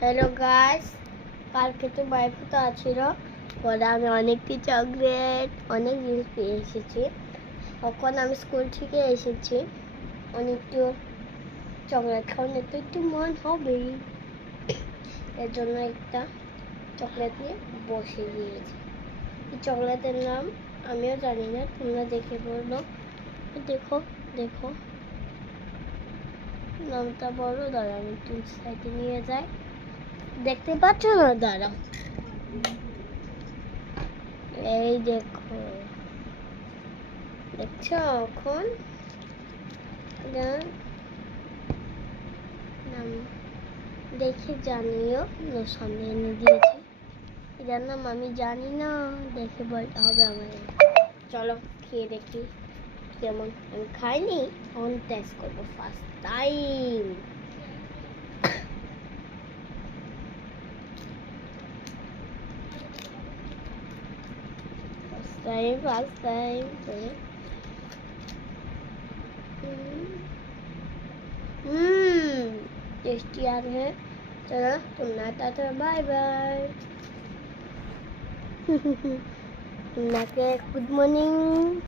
Hello guys, কালকে তো বাইপুতে আছিল পরে আমি অনেকটি চকলেট অনেক জিনিস পেয়ে এসেছি। তখন আমি স্কুল থেকে এসেছি, অনেকটু চকলেট খাওয়ানো তো একটু মন হবেই, এর জন্য একটা চকলেট নিয়ে বসে গিয়েছি। এই চকলেটের নাম আমিও জানি না, তোমরা দেখে বললো। দেখো দেখো নামটা বলো, দাঁড়া আমি একটু সাইডে নিয়ে যাই। দেখতে পাচ্ছ না? দাঁড়াও, এই দেখো, দেখছো? এখন নাম দেখে জানিও, সামনে এনে দিয়েছি। এটার নাম আমি জানি না, দেখে বলতে হবে আমার। চলো খেয়ে দেখি কেমন। আমি খাইনি, এখন টেস্ট করবো first time. First time tasty यार है। चलो तुम नाता तो बाय बाय। Good morning.